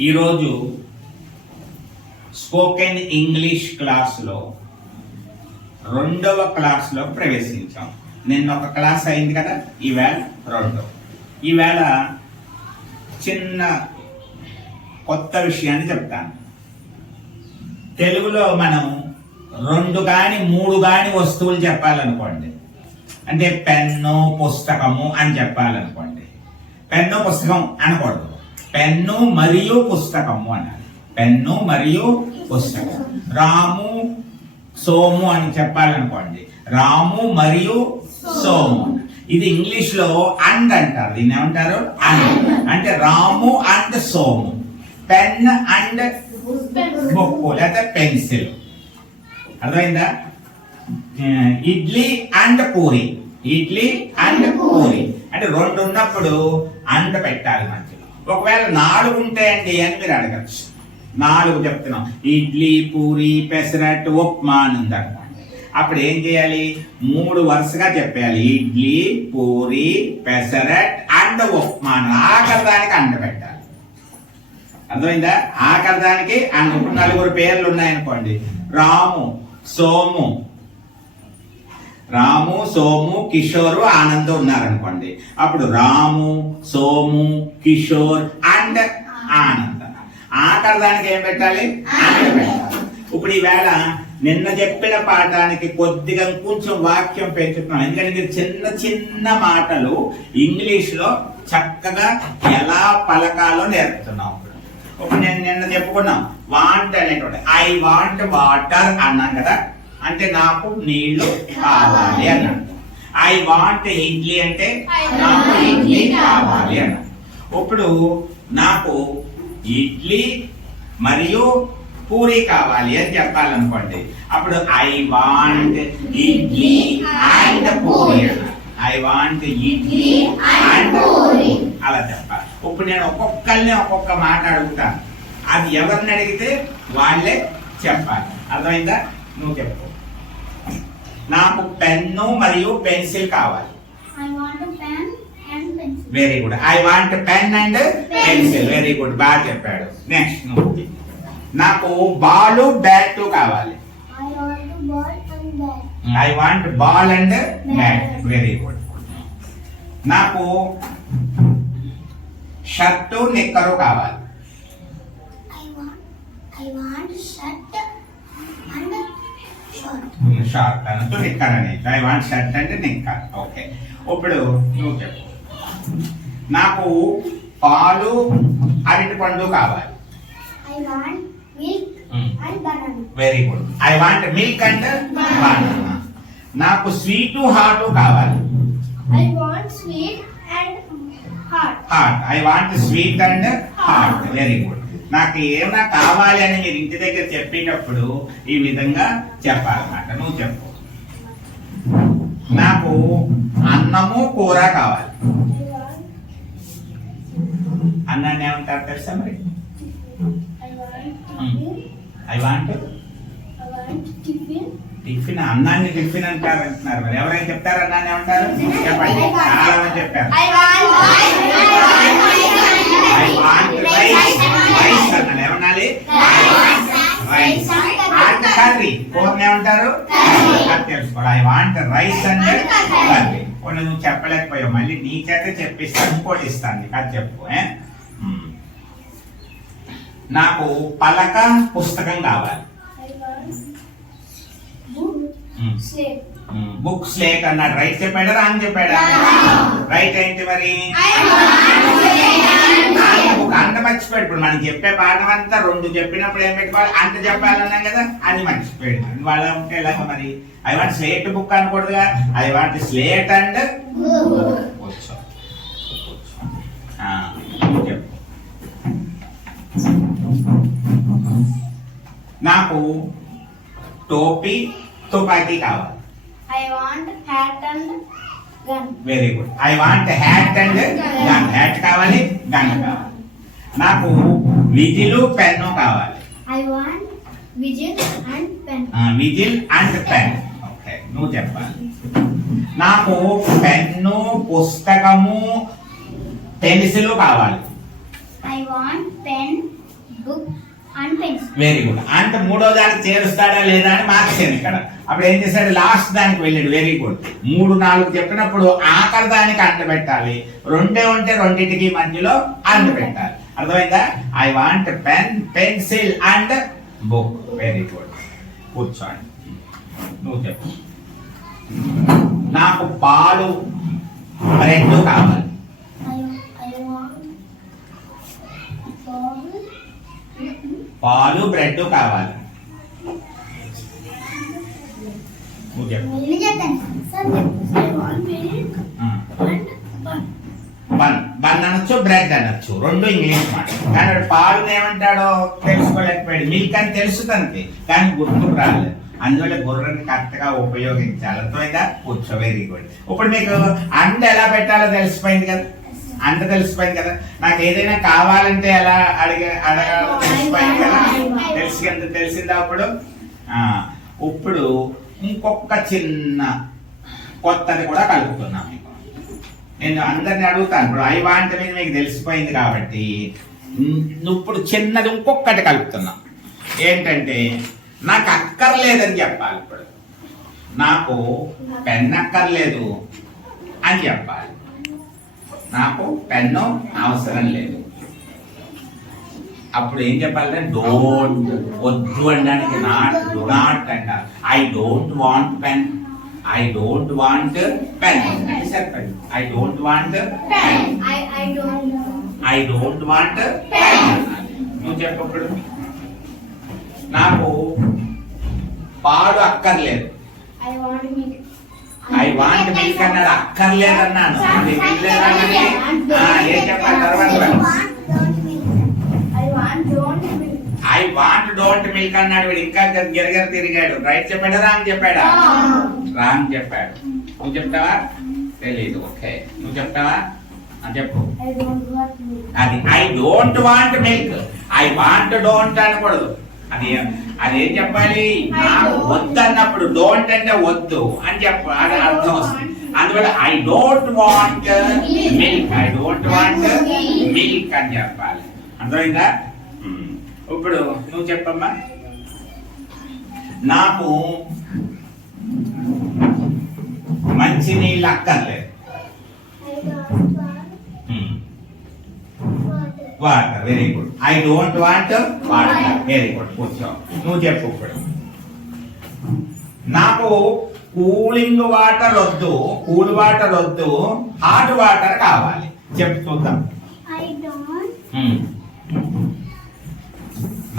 ఈరోజు spoken English క్లాస్లో రెండవ క్లాస్లో ప్రవేశించాం. నిన్న ఒక క్లాస్ అయింది కదా ఈవేళ రెండో. ఈవేళ చిన్న కొత్త విషయాన్ని చెప్తాను. తెలుగులో మనం రెండు కానీ మూడు కానీ వస్తువులు చెప్పాలనుకోండి. అంటే పెన్ను పుస్తకము అని చెప్పాలనుకోండి. పెన్ను పుస్తకం అనకూడదు. పెన్ను మరియు పుస్తకము అన్నారు. పెన్ను మరియు పుస్తకం. రాము సోము అని చెప్పాలనుకోండి. రాము మరియు సోము. ఇది ఇంగ్లీష్లో అండ్ అంటారు. దీన్ని ఏమంటారు? అండ్. అంటే Ramu and Somu. Pen and book లేకపోతే పెన్సిల్. అర్థమైందా? ఇడ్లీ అండ్ పూరి. ఇడ్లీ అండ్ పూరి. అంటే రెండు ఉన్నప్పుడు అండ్ పెట్టాలి మనం. ఒకవేళ నాలుగు ఉంటాయండి అని మీరు అడగచ్చు. నాలుగు చెప్తున్నాం. ఇడ్లీ పూరి పెసరట్ ఉప్మా అని ఉందనుకోండి అప్పుడు ఏం చేయాలి? మూడు వరుసగా చెప్పాలి ఇడ్లీ పూరి పెసరట్ అండ్ ఉప్మా అని. అండ పెట్టాలి. అర్థమైందా? ఆకర్దానికి అండ్ నలుగురు పేర్లు ఉన్నాయనుకోండి. రాము సోము రాము సోము కిషోరు ఆనంద్ ఉన్నారనుకోండి. అప్పుడు రాము సోము కిషోర్ అండ్ ఆనంద్. ఆఖరి దానికి ఏం పెట్టాలి? అండ్ పెట్టాలి. ఇప్పుడు ఈవేళ నిన్న చెప్పిన పాఠానికి కొద్దిగా కొంచెం వాక్యం పెంచుతున్నాం ఎందుకంటే మీరు చిన్న చిన్న మాటలు ఇంగ్లీష్లో చక్కగా ఎలా పలకాలో నేర్పుతున్నాం ఇప్పుడు. ఇప్పుడు నేను నిన్న చెప్పుకున్నాం వాంట్ అనేటువంటి. ఐ వాంట్ వాటర్ అన్నాను కదా. అంటే నాకు నీళ్ళు కావాలి అన్నాడు. ఐ వాంట్ ఇడ్లీ అంటే నాకు ఇడ్లీ కావాలి. అన్నాడు. ఇప్పుడు నాకు ఇడ్లీ మరియు పూరి కావాలి అని చెప్పాలనుకోండి. అప్పుడు I want idli and puri I want idli and puri. అలా చెప్పాలి. ఇప్పుడు నేను ఒక్కొక్కరిని ఒక్కొక్క మాట అడుగుతాను. అది ఎవరిని అడిగితే వాళ్ళే చెప్పాలి. అర్థమైందా? నువ్వు చెప్పు. నాకు పెన్ను మరియు పెన్సిల్ కావాలి. Very good I want pen and pencil very good బాగా చెప్పాడు. నెక్స్ట్ నువ్వు నాకు బాలు బ్యాట్ కావాలి. I want ball and bat very good నాకు షర్టు నిక్కరు కావాలి I want I want shirt and short. Short అనొచ్చు నిక్కర్ అనేది I want shirt and knicker okay ఇప్పుడు నువ్వు చెప్పు. నాకు పాలు అరటి పండు కావాలి. Very good I want milk and banana నాకు స్వీటు హాట్ కావాలి. Hot I want sweet and hot very good నాకు ఏమైనా కావాలి అని మీరు ఇంటి దగ్గర చెప్పేటప్పుడు ఈ విధంగా చెప్పాలన్నమాట నువ్వు చెప్పు నాకు అన్నము కూర కావాలి అన్నాన్ని ఏమంటారు తెలుసా మరి. I want. టిఫిన్ అన్నాన్ని టిఫిన్ అంటారు అంటున్నారు మరి. ఎవరైనా చెప్తారు అన్నాన్ని ఏమంటారు? చెప్పండి. చాలా మంది చెప్పారు. ఐ వాంట్ రైస్ రైస్ అన్నాడు ఏమనాలి? రైస్ అండ్ కర్రీ కూరని ఏమంటారు? అది తెలుసుకోవాలి. I want rice and curry కొన్ని నువ్వు చెప్పలేకపోయావు. మళ్ళీ నీ చేత చెప్పిస్తాను. ఇంకోటి ఇస్తాను నీకు అది చెప్పు. నాకు పలక పుస్తకం కావాలి. బుక్ స్లేట్ అన్నాడు. రైట్ చెప్పాడా రాంగ్ చెప్పాడా? రైట్ ఏంటి మరి? అంత మర్చిపోయాడు. ఇప్పుడు మనం చెప్పే పాఠం అంతా రెండు చెప్పినప్పుడు ఏం పెట్టుకోవాలి? అంత చెప్పాలన్నాం కదా అది మర్చిపోయాడు. మరి వాళ్ళ ఉంటే ఎలా మరి? ఐ వాంట్ స్లేట్ బుక్ అనకూడదుగా ఐ వాంట్ స్లేట్ అండ్ నాకు టోపీ తుపాకీ కావాలి want hat and gun. Very good I want hat and gun hat కావాలి గన్ కావాలి. నాకు విజిలు పెన్ను కావాలి. I want widget and pen. Whistle and pen. Okay నువ్వు చెప్పాలి. నాకు పెన్ను పుస్తకము పెన్సిల్ కావాలి. I want pen very good అంటే మూడో దానికి చేరుస్తాడా లేదా అని మార్చాను ఇక్కడ. అప్పుడు ఏం చేశాడు? లాస్ట్ దానికి వెళ్ళాడు. వెరీ గుడ్ మూడు నాలుగు చెప్పినప్పుడు ఆఖరి దానికి అంట పెట్టాలి. రెండే ఉంటే రెండింటికి మధ్యలో అంట పెట్టాలి. అర్థమైందా? I want pen pencil and book very good కూర్చోండి. నువ్వు చెప్పు. నాకు పాలు రెండు కావాలి I, I want ball. పాలు బ్రెడ్ కావాలి. బన్ బన్ అనొచ్చు బ్రెడ్ అనొచ్చు. రెండు ఇంగ్లీష్ మాట. కానీ పాలు ఏమంటాడో తెలుసుకోలేకపోయాడు. మిల్క్ అని తెలుసు తనకి కానీ గుర్తుకు రాలేదు. అందువల్ల గుర్రని కరెక్ట్గా ఉపయోగించాలి. అర్థమైందా? కూర్చో వెరీ గుడ్ ఇప్పుడు మీకు అండ ఎలా పెట్టాలో తెలిసిపోయింది కదా. అంట తెలిసిపోయింది కదా. నాకు ఏదైనా కావాలంటే ఎలా అడిగే అడగ తెలిసిపోయింది కదా. తెలిసి తెలిసిందా అప్పుడు. ఇప్పుడు ఇంకొక చిన్న కొత్తది కూడా కలుపుతున్నాం నేను అందరిని అడుగుతాను. ఇప్పుడు ఐ వాంట్ మీద మీకు తెలిసిపోయింది కాబట్టి ఇప్పుడు చిన్నది ఇంకొకటి కలుపుతున్నాం. ఏంటంటే నాకు అక్కర్లేదని చెప్పాలి ఇప్పుడు. నాకు పెన్ అక్కర్లేదు అని చెప్పాలి. నాకు పెన్ను అవసరం లేదు. అప్పుడు ఏం చెప్పాలంటే డోంట్ వద్దు అనడానికి నాట్ డు నాట్ అంట. I don't want pen I don't want pen చెప్పండి. I don't want pen. I don't want pen నువ్వు చెప్పప్పుడు నాకు పాలు అక్కర్లేదు. I want milk. I want milk అన్నాడు అక్కర్లేదు అన్నాను అది ఏం చెప్పాలి తర్వాత. ఐ వాంట్ డోంట్ మిల్క్ అన్నాడు వీడు ఇంకా గిరగిర తిరిగాడు రైట్ చెప్పాడా రాంగ్ చెప్పాడా రాంగ్ చెప్పాడు నువ్వు చెప్తావా తెలీదు ఓకే నువ్వు చెప్తావా ఆ, చెప్పు. అది I don't want milk I want don't అనకూడదు అది అదేం చెప్పాలి? I నాకు don't. వద్దు అన్నప్పుడు డోంట్ అంటే వద్దు అని చెప్ప అది అర్థం వస్తుంది. అందువల్ల I don't want milk I don't want milk అని చెప్పాలి. అర్థమైందా. ఇప్పుడు నువ్వు చెప్పమ్మా. నాకు మంచి నీళ్ళు అక్కర్లేదు I don't want um. water. Water. Very good I don't want water very good కూర్చో. నువ్వు చెప్పు ఇప్పుడు. నాకు కూలింగ్ వాటర్ వద్దు కూల్ వాటర్ వద్దు హాట్ వాటర్ కావాలి. చెప్పు చూద్దాం. ఉమ్.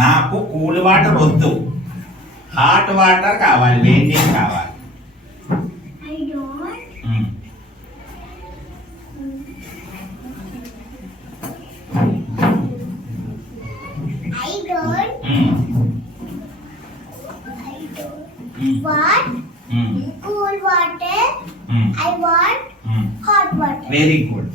నాకు కూల్ వాటర్ వద్దు హాట్ వాటర్ కావాలి వేడి కావాలి I don't. Um. I don't. Um. I don't um. Want um. cool water. Um. I want um. hot water. Very good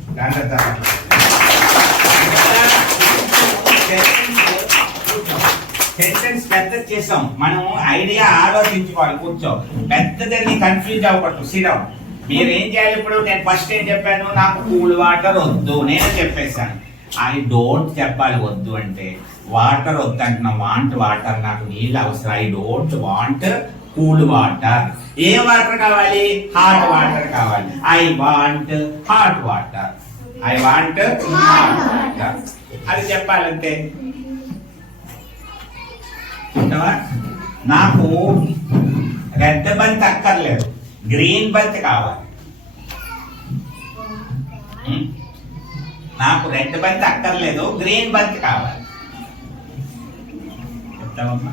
sentence పెద్ద చేసాం మనం ఐడియా ఆలోచించుకోవాలి. కూర్చో. పెద్దదని కన్ఫ్యూజ్ అవ్వకూడదు. సిరం మీరు ఏం చేయాలి ఇప్పుడు? నేను ఫస్ట్ ఏం చెప్పాను? నాకు కూల్ వాటర్ వద్దు. నేను చెప్పేశాను. ఐ డోంట్ చెప్పాలి వద్దు అంటే వాటర్ వద్దు అంటున్నా వాంట్ వాటర్ నాకు నీళ్ళు అవసరం. I don't want cool water. A water కావాలి? హాట్ వాటర్ కావాలి. I want hot water. I want hot water. అది చెప్పాలంటే. నాకు రెడ్ బంత్ అక్కర్లేదు. గ్రీన్ బంత్ కావాలి. నాకు రెడ్ బంత్ అక్కర్లేదు. గ్రీన్ బంత్ కావాలి. చెప్తామమ్మా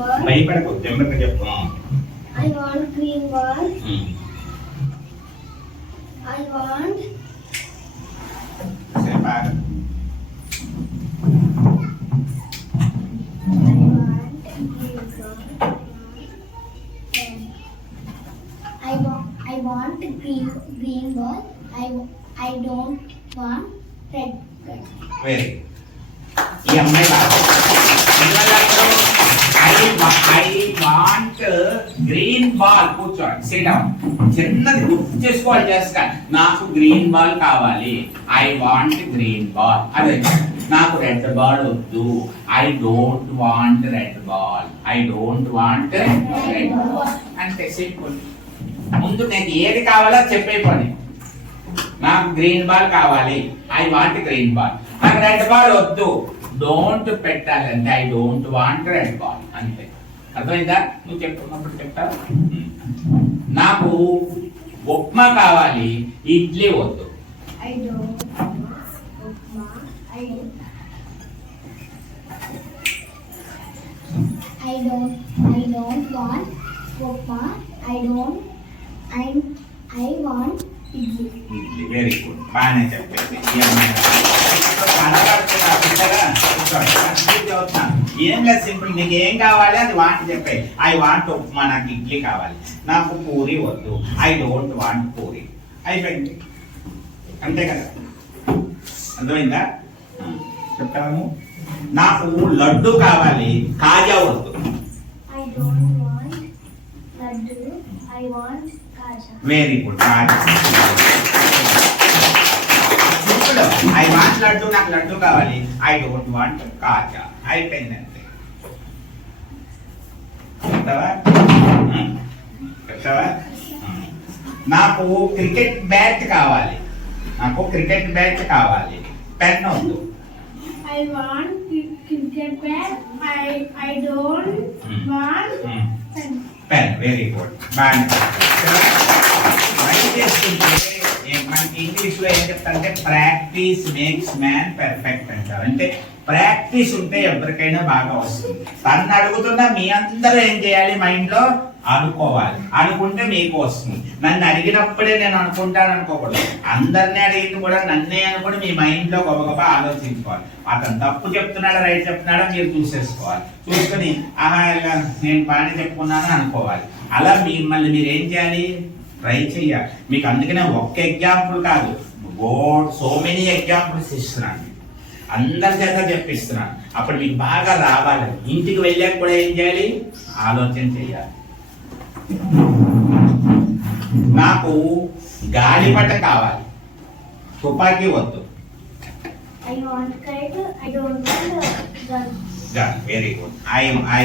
ball. భయపడకు నెమ్మదిగా చెప్పు. I want green ball. I want సరే, బాగా. I want green ball. I want I want green green ball. I I don't want red ball. Very ఈ అమ్మాయి బాగా. ఎందువల్ల అప్పుడు I I want green ball కూర్చోండి సిట్ డౌన్ చిన్నది గుర్తు చేసుకోవాలి చేస్తా నాకు గ్రీన్ బాల్ కావాలి. ఐ వాంట్ గ్రీన్ బాల్ అదే నాకు రెడ్ బాల్ వద్దు I don't want red ball I don't want red ball అంటే సింపుల్ ముందు నేను ఏది కావాలో చెప్పేపోయి నాకు గ్రీన్ బాల్ కావాలి ఐ వాంట్ గ్రీన్ బాల్ నాకు రెడ్ బాల్ వద్దు. డోంట్ పెట్టాలంటే I don't want red ball అంతే అర్థమైందా నువ్వు చెప్తున్నప్పుడు చెప్తావు నాకు ఉప్మా కావాలి ఇడ్లీ వద్దు I don't I I don't want upma. I don't I I want. Idli very good బాగానే చెప్పేది ఏం లేదు సింపుల్. నీకు ఏం కావాలి అది వాంట్ చెప్పాయి ఐ వాంట్ ఉప్మా నాకు ఇడ్లీ కావాలి. నాకు పూరి వద్దు. I don't want puri. అయిపోయింది. అంతే కదా? అర్థమైందా? చెప్తాము. నాకు లడ్డు కావాలి. కాజా వద్దు. I don't want laddu. I want. Very good I want laddu నాకు లడ్డు కావాలి ఐ డోంట్ వాంట్ కాజా అయిపోయింది అంతే చెప్తావా ఉమ్. చెప్తావా ఉమ్. నాకు క్రికెట్ బ్యాట్ కావాలి నాకు క్రికెట్ బ్యాట్ కావాలి పెన్ వద్దు I want cricket bat. I I don't Hmm. Pen very good బాగా మనకి ఇంగ్లీష్లో ఏం చెప్తారంటే ప్రాక్టీస్ మేక్స్ మ్యాన్ పర్ఫెక్ట్ అంటారు. అంటే ప్రాక్టీస్ ఉంటే ఎవరికైనా బాగా వస్తుంది. తను అడుగుతున్నా మీ అందరూ ఏం చేయాలి? మైండ్లో అనుకోవాలి. అనుకుంటే మీకు వస్తుంది. నన్ను అడిగినప్పుడే నేను అనుకుంటాను అనుకోకూడదు. అందరినీ అడిగింది కూడా నన్నే అనుకుని మీ మైండ్లో గొప్ప గొప్ప ఆలోచించుకోవాలి. అతను తప్పు చెప్తున్నాడా రైట్ చెప్తున్నాడా మీరు చూసేసుకోవాలి. చూసుకుని ఆహా ఇలా నేను బాగానే చెప్పుకున్నాను అనుకోవాలి. అలా మిమ్మల్ని మీరు ఏం చేయాలి? ట్రై చెయ్యాలి మీకు అందుకనే ఒక్క ఎగ్జాంపుల్ కాదు. గోడ్ సో మెనీ ఎగ్జాంపుల్స్ ఇస్తున్నాను. అందరి చేత చెప్పిస్తున్నాను. అప్పుడు మీకు బాగా రావాలి. ఇంటికి వెళ్ళాక కూడా ఏం చేయాలి? ఆలోచన చేయాలి. నాకు గాలిపట కావాలి. తుపాకీ వద్దు. I want kite. I don't want uh, gun. Very good I I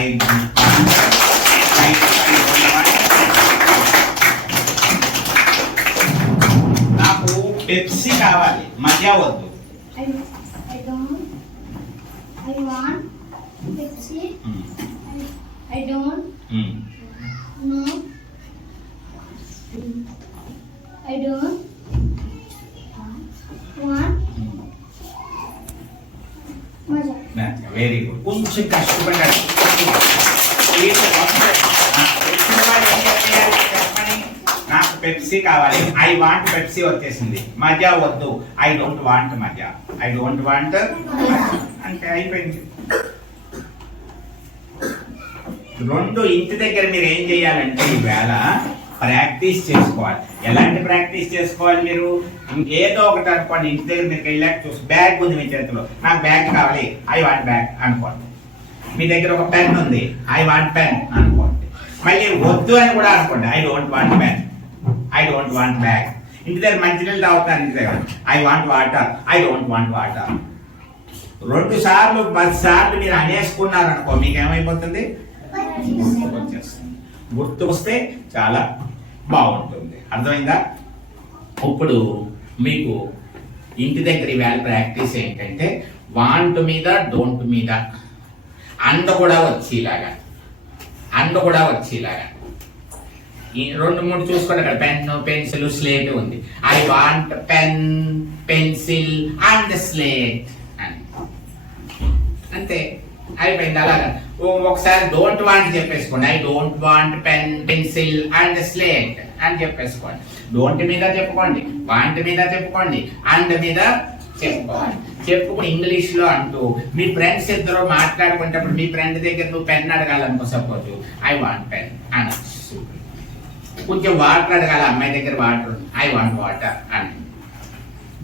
నాకు పెప్సీ కావాలి. మజా వద్దు. I I don't. I want Hmm. I, don't want. Very good కొంచెం కష్టపడ్డాడు. నాకు పెప్సీ కావాలి. ఐ వాంట్ పెప్సీ వచ్చేసింది. మజా వద్దు. I don't want Maaza I don't want అంటే అయిపోయింది. రెండు ఇంటి దగ్గర మీరు ఏం చేయాలంటే ఈవేళ ప్రాక్టీస్ చేసుకోవాలి. ఎలాంటి ప్రాక్టీస్ చేసుకోవాలి మీరు? ఇంకేదో ఒకటి అనుకోండి ఇంటి దగ్గర మీరు వెళ్ళాక చూసి బ్యాగ్ ఉంది మీ చేతిలో నాకు బ్యాగ్ కావాలి ఐ వాంట్ బ్యాగ్ అనుకోండి. మీ దగ్గర ఒక పెన్ ఉంది ఐ వాంట్ పెన్ అనుకోండి. మళ్ళీ వద్దు అని కూడా అనుకోండి I don't want pen I don't want bag. ఇంటి దగ్గర మంచినీళ్ళు తాగుతాను ఇంటి దగ్గర I want water I don't want water. రెండు సార్లు పది సార్లు మీరు అనేసుకున్నారు అనుకో మీకు ఏమైపోతుంది గుర్తు వస్తే చాలా బాగుంటుంది. అర్థమైందా? ఇప్పుడు మీకు ఇంటి దగ్గర ఇవాళ ప్రాక్టీస్ ఏంటంటే వాంట్ మీద డోంట్ మీద. అండ కూడా వచ్చేలాగా అండ కూడా వచ్చేలాగా ఈ రెండు మూడు చూసుకోండి అక్కడ. పెన్ పెన్సిల్ స్లేట్ ఉంది. I want pen pencil and slate అని. అంతే. అయిపోయింది అలాగా. ఓ- ఒకసారి don't want చెప్పేసుకోండి. I don't want pen pencil and slate అని చెప్పేసుకోండి. డోంట్ మీద చెప్పుకోండి. వాంట్ మీద చెప్పుకోండి. అండ్ మీద చెప్పుకోవాలి చెప్పుకుని ఇంగ్లీష్లో అంటూ మీ ఫ్రెండ్స్ ఇద్దరు మాట్లాడుకునేటప్పుడు మీ ఫ్రెండ్ దగ్గర నువ్వు పెన్ అడగాలనుకో సపోజ్ ఐ వాంట్ పెన్ అనొచ్చు కొంచెం వాటర్ అడగాలి అమ్మాయి దగ్గర వాటర్ ఐ వాంట్ వాటర్ అని.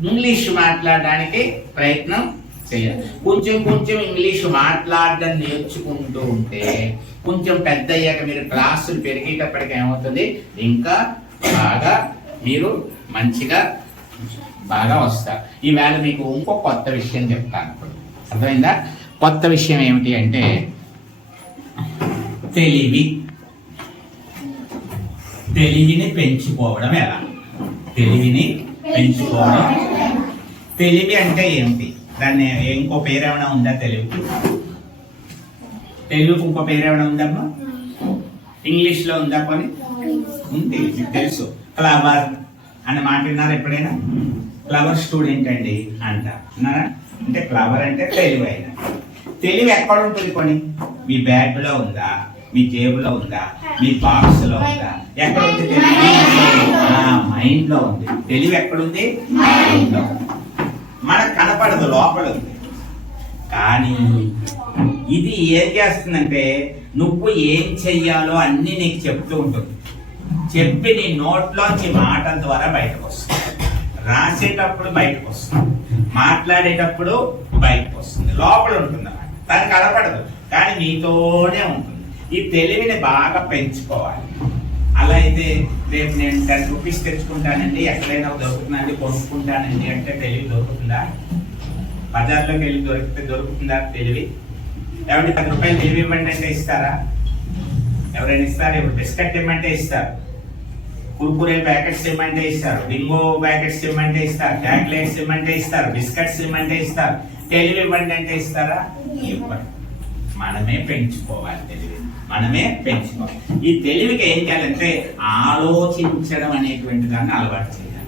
ఇంగ్లీష్ మాట్లాడడానికి ప్రయత్నం చేయాలి. కొంచెం కొంచెం ఇంగ్లీష్ మాట్లాడడం నేర్చుకుంటూ ఉంటే కొంచెం పెద్ద అయ్యాక మీరు క్లాసులు పెరిగేటప్పటికి ఏమవుతుంది? ఇంకా బాగా మీరు మంచిగా బాగా వస్తారు. ఈవేళ మీకు ఇంకో కొత్త విషయం చెప్తాను ఇప్పుడు. అర్థమైందా? కొత్త విషయం ఏమిటి అంటే తెలివి. తెలివిని పెంచుకోవడం ఎలా? తెలివిని పెంచుకోవడం. తెలివి అంటే ఏమిటి? దాన్ని ఇంకో పేరు ఏమైనా ఉందా తెలివి తెలుగుకి ఇంకో పేరు ఏమైనా ఉందమ్మా? ఇంగ్లీష్లో ఉందా కొని ఉంది మీకు తెలుసు. క్లవర్ అనే మాట విన్నారు ఎప్పుడైనా? క్లవర్ స్టూడెంట్ అండి అంటారు విన్నారా? అంటే క్లవర్ అంటే తెలివైన తెలివి ఎక్కడ ఉంటుంది కొని మీ బ్యాగ్లో ఉందా? మీ జేబులో ఉందా? మీ బాక్స్లో ఉందా? ఎక్కడ ఉంది తెలివి? మైండ్లో ఉంది. తెలివి ఎక్కడుంది మైండ్లో ఉంది. మనకు కనపడదు లోపల ఉంది కానీ ఇది ఏం చేస్తుందంటే నువ్వు ఏం చెయ్యాలో అన్నీ నీకు చెప్తూ ఉంటుంది. చెప్పి నీ నోట్లోంచి మాటల ద్వారా బయటకు వస్తుంది. రాసేటప్పుడు బయటకు వస్తుంది. మాట్లాడేటప్పుడు బయటకు వస్తుంది. లోపల ఉంటుంది అన్నమాట. తను కనపడదు కానీ నీతోనే ఉంటుంది. ఈ తెలివిని బాగా పెంచుకోవాలి. అలా అయితే రేపు నేను టెన్ రూపీస్ తెచ్చుకుంటానండి ఎక్కడైనా దొరుకుతుందండి కొనుక్కుంటానండి అంటే తెలివి దొరుకుతుందా? బజార్లోకి వెళ్ళి దొరికితే దొరుకుతుందా తెలివి? ఏమంటే పది రూపాయలు తెలివి ఇవ్వండి అంటే ఇస్తారా? ఎవరైనా ఇస్తారు? ఇప్పుడు బిస్కెట్ ఇమ్మంటే ఇస్తారు. కుర్కురే ప్యాకెట్స్ ఇమ్మంటే ఇస్తారు. బింగో ప్యాకెట్స్ ఇవ్వమంటే ఇస్తారు. చాక్లెట్స్ ఇవ్వమంటే ఇస్తారు. బిస్కెట్స్ ఇవ్వమంటే ఇస్తారు. తెలివి ఇవ్వండి అంటే ఇస్తారా? ఇవ్వరు. మనమే పెంచుకోవాలి తెలివి. మనమే పెంచుకోవాలి. ఈ తెలివికి ఏం చేయాలంటే ఆలోచించడం అనేటువంటి దాన్ని అలవాటు చేయాలి.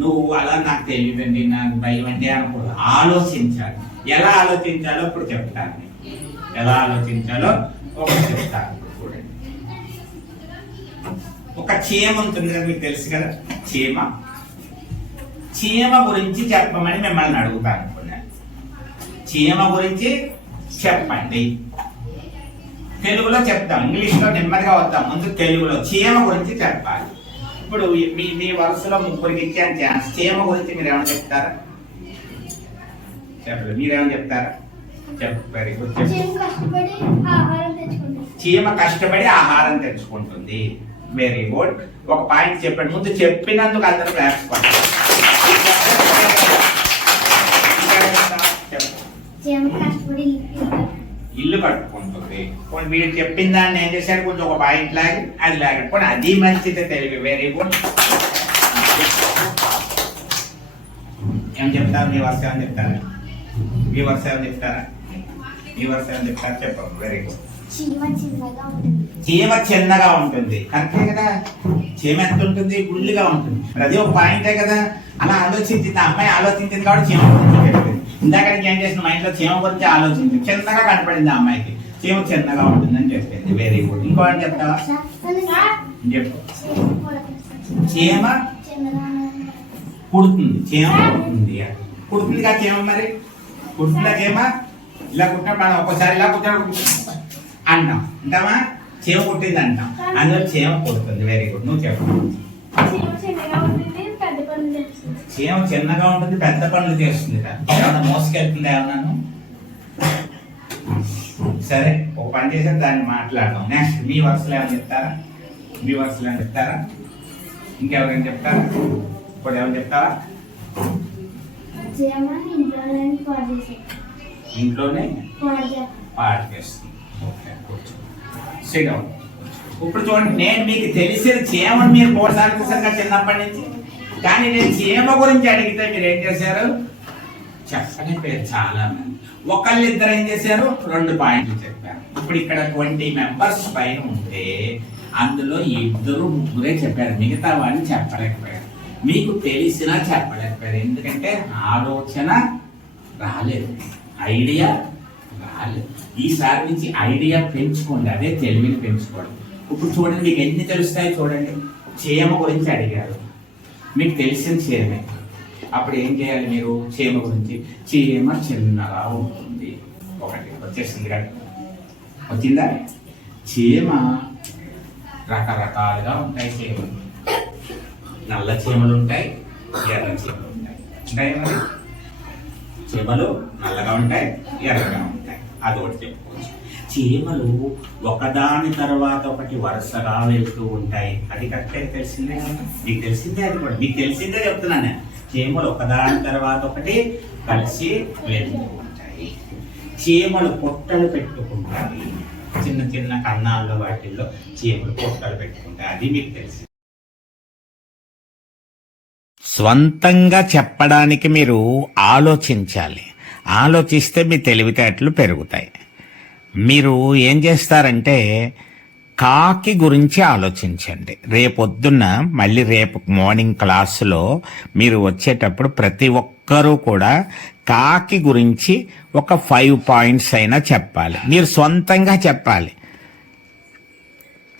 నువ్వు అలా నాకు తెలియదండి నాకు భయం అంటే అనకూడదు. ఆలోచించాలి. ఎలా ఆలోచించాలో ఇప్పుడు చెప్తాను. ఎలా ఆలోచించాలో ఒకటి చెప్తాను. చూడండి. ఒక చీమ ఉంటుంది కదా మీకు తెలుసు కదా? చీమ చీమ గురించి చెప్పమని మిమ్మల్ని అడుగుతాను అనుకున్నాను చీమ గురించి చెప్పండి. తెలుగులో చెప్తాం. ఇంగ్లీష్లో నెమ్మదిగా వద్దాం. ముందు తెలుగులో చీమ గురించి చెప్పాలి. ఇప్పుడు మీ మీ వరుసలో ముగ్గురికి ఇచ్చాను ఛాన్స్ చీమ గురించి మీరు ఏమైనా చెప్తారా? చెప్పలేదు మీరేమైనా చెప్తారా? చెప్పు. వెరీ గుడ్ చీమ కష్టపడి ఆహారం తెచ్చుకుంటుంది. వెరీ గుడ్ ఒక పాయింట్ చెప్పండి. ముందు చెప్పినందుకు అందరూ క్లాస్ చెం కష్టపడి ఇల్లు కట్టుకుంటుంది. కొన్ని మీరు చెప్పిన దాన్ని ఏం చేశారు? కొంచెం ఒక పాయింట్ లాగి అది లాగి పోనీ అది మంచిదే తెలివి. వెరీ గుడ్ ఏం చెప్తారు? మీ వర్ష ఏమని చెప్తారా? మీ వర్ష ఏమని చెప్తారా? మీ వర్ష ఏమని చెప్తారా? చెప్పండి. వెరీ గుడ్ చీమ చిన్నగా ఉంటుంది. కరెక్టే కదా? చీమ ఎంత ఉంటుంది? గుళ్ళుగా ఉంటుంది. అది ఒక పాయింటే కదా? అలా ఆలోచించింది. ఆ అమ్మాయి ఆలోచించింది కాబట్టి చీమ గురించి ఇందాక ఏం చేసిన? మైండ్లో చీమ గురించి ఆలోచించింది చిన్నగా కనపడింది ఆ అమ్మాయికి. చీమ చిన్నగా ఉంటుందని చెప్పింది. వెరీ గుడ్ ఇంకో అని చెప్తావా? చెప్పు. చీమ? కుడుతుంది. చీమ కుడుతుంది కుడుతుంది కదా చీమ మరి? కుడుతుందా చీమ? ఇలా కుట్టినప్పుడు మనం ఒక్కసారి ఇలా కుట్టాడు అంటాం అంటామా చీమ కుట్టింది అంటాం అందులో చీమ కుడుతుంది. వెరీ గుడ్ నువ్వు చెప్పు చీమ చిన్నగా ఉంటుంది పెద్ద పనులు చేస్తుంది చీమ చిన్నగా ఉంటుంది పెద్ద పనులు చేస్తుంది. కదా ఏమన్నా మోసుకెళ్తుందా ఏమన్నాను సరే ఒక పని చేసి దాన్ని మాట్లాడదాం. నెక్స్ట్ మీ వరుసలో ఏమైనా చెప్తారా? మీ వరుసలో ఏమైనా చెప్తారా? ఇంకెవరైనా చెప్తారా? ఇప్పుడు ఏమైనా చెప్తారా? ఇంట్లోనే పాడు చేసేది పాడు చేస్తుంది ఓకే. ఇప్పుడు చూడండి నేను మీకు తెలిసిన చీమను మీరు చూసారుగా చిన్నప్పటి నుంచి. కానీ నేను చీమ గురించి అడిగితే మీరు ఏం చేశారు? చెప్పని పేరు చాలా మంది ఒకళ్ళిద్దరు ఏం చేశారు? రెండు పాయింట్లు చెప్పారు. ఇప్పుడు ఇక్కడ ట్వంటీ మెంబర్స్ పైన ఉంటే అందులో ఇద్దరు ముగ్గురే చెప్పారు. మిగతా వాళ్ళు చెప్పలేకపోయారు. మీకు తెలిసినా చెప్పలేకపోయారు. ఎందుకంటే ఆలోచన రాలేదు. ఐడియా రాలేదు. ఈసారి నుంచి ఐడియా పెంచుకోండి. అదే తెలివిని పెంచుకోండి. ఇప్పుడు చూడండి మీకు ఎన్ని తెలుస్తాయి చూడండి. చీమ గురించి అడిగారు. మీకు తెలిసిన చీరమే అప్పుడు ఏం చేయాలి మీరు? చీమ గురించి. చీమ చిన్నగా ఉంటుంది. ఒకటి వచ్చేసింది కానీ వచ్చిందా? చీమ రకరకాలుగా ఉంటాయి చీమలు. నల్ల చీమలు ఉంటాయి ఎర్ర చీమలు ఉంటాయి. ఉంటాయి చీమలు నల్లగా ఉంటాయి ఎర్రగా ఉంటాయి. అది ఒకటి చెప్పుకోవచ్చు. చీమలు ఒకదాని తర్వాత ఒకటి వరుసగా వెళ్తూ ఉంటాయి. అది కరెక్టే తెలిసిందే? మీకు తెలిసిందే అది కూడా. మీకు తెలిసిందే చెప్తున్నాను నేను. చీమలు ఒకదాని తర్వాత ఒకటి కలిసి వెళ్తూ ఉంటాయి. చీమలు పొట్టలు పెట్టుకుంటాయి. చిన్న చిన్న కన్నాల్లో వాటిల్లో చీమలు పొట్టలు పెట్టుకుంటాయి. అది మీకు తెలిసి స్వంతంగా చెప్పడానికి మీరు ఆలోచించాలి. ఆలోచిస్తే మీ తెలివితేటలు పెరుగుతాయి. మీరు ఏం చేస్తారంటే కాకి గురించి ఆలోచించండి. రేపొద్దున్న మళ్ళీ రేపు మార్నింగ్ క్లాసులో మీరు వచ్చేటప్పుడు ప్రతి ఒక్కరూ కూడా కాకి గురించి ఒక ఫైవ్ పాయింట్స్ అయినా చెప్పాలి. మీరు సొంతంగా చెప్పాలి.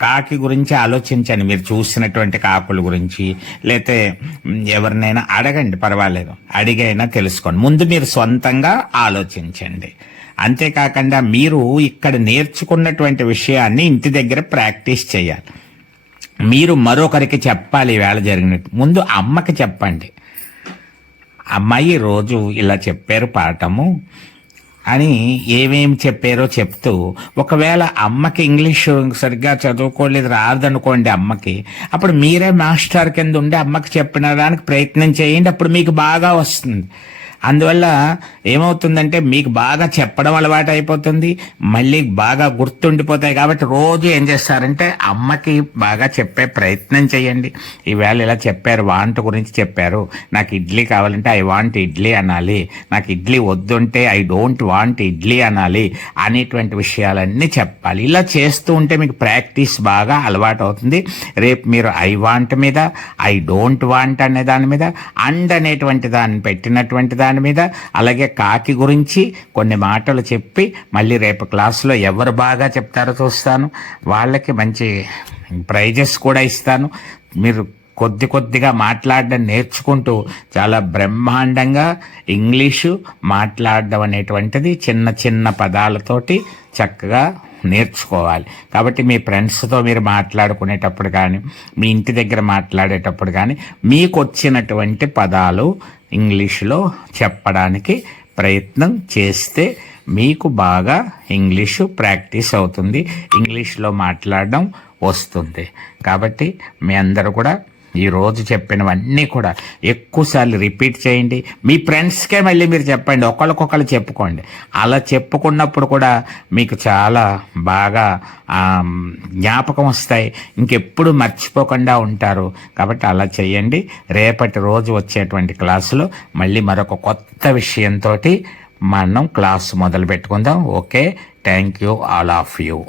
కాకి గురించి ఆలోచించండి. మీరు చూసినటువంటి కాకుల గురించి లేతే ఎవరినైనా అడగండి పర్వాలేదు. అడిగైనా తెలుసుకోండి. ముందు మీరు సొంతంగా ఆలోచించండి. అంతేకాకుండా మీరు ఇక్కడ నేర్చుకున్నటువంటి విషయాన్ని ఇంటి దగ్గర ప్రాక్టీస్ చేయాలి. మీరు మరొకరికి చెప్పాలి వేళ జరిగినట్టు. ముందు అమ్మకి చెప్పండి. అమ్మాయి రోజు ఇలా చెప్పారు పాఠము అని ఏమేమి చెప్పారో చెప్తూ ఒకవేళ అమ్మకి ఇంగ్లీష్ సరిగ్గా చదువుకోలేదు రాదనుకోండి అమ్మకి అప్పుడు మీరే మాస్టర్ కింద ఉండి అమ్మకి చెప్పడానికి ప్రయత్నం చేయండి అప్పుడు మీకు బాగా వస్తుంది. అందువల్ల ఏమవుతుందంటే మీకు బాగా చెప్పడం అలవాటు అయిపోతుంది మళ్ళీ బాగా గుర్తుండిపోతాయి కాబట్టి రోజు ఏం చేస్తారంటే అమ్మకి బాగా చెప్పే ప్రయత్నం చేయండి. ఈవేళ ఇలా చెప్పారు వాంట్ గురించి చెప్పారు నాకు ఇడ్లీ కావాలంటే ఐ వాంట్ ఇడ్లీ అనాలి నాకు ఇడ్లీ వద్దుంటే ఐ డోంట్ వాంట్ ఇడ్లీ అనాలి అనేటువంటి విషయాలన్నీ చెప్పాలి. ఇలా చేస్తూ ఉంటే మీకు ప్రాక్టీస్ బాగా అలవాటు అవుతుంది. రేపు మీరు ఐ వాంట్ మీద ఐ డోంట్ వాంట్ అనే దాని మీద అండ్ అనేటువంటి దాన్ని పెట్టినటువంటి దాని దాని మీద అలాగే కాకి గురించి కొన్ని మాటలు చెప్పి మళ్ళీ రేపు క్లాసులో ఎవరు బాగా చెప్తారో చూస్తాను. వాళ్ళకి మంచి ప్రైజెస్ కూడా ఇస్తాను. మీరు కొద్ది కొద్దిగా మాట్లాడడం నేర్చుకుంటూ చాలా బ్రహ్మాండంగా ఇంగ్లీషు మాట్లాడడం అనేటువంటిది చిన్న చిన్న పదాలతోటి చక్కగా నేర్చుకోవాలి. కాబట్టి మీ ఫ్రెండ్స్తో మీరు మాట్లాడుకునేటప్పుడు కానీ మీ ఇంటి దగ్గర మాట్లాడేటప్పుడు కానీ మీకు వచ్చినటువంటి పదాలు ఇంగ్లీషులో చెప్పడానికి ప్రయత్నం చేస్తే మీకు బాగా ఇంగ్లీషు ప్రాక్టీస్ అవుతుంది. ఇంగ్లీష్లో మాట్లాడడం వస్తుంది. కాబట్టి మీ అందరూ కూడా ఈరోజు చెప్పినవన్నీ కూడా ఎక్కువసార్లు రిపీట్ చేయండి. మీ ఫ్రెండ్స్కే మళ్ళీ మీరు చెప్పండి. ఒకరికొకరు చెప్పుకోండి. అలా చెప్పుకున్నప్పుడు కూడా మీకు చాలా బాగా జ్ఞాపకం వస్తాయి. ఇంకెప్పుడు మర్చిపోకుండా ఉంటారు. కాబట్టి అలా చేయండి. రేపటి రోజు వచ్చేటువంటి క్లాసులో మళ్ళీ మరొక కొత్త విషయంతో మనం క్లాస్ మొదలు పెట్టుకుందాం okay. Thank you all of you.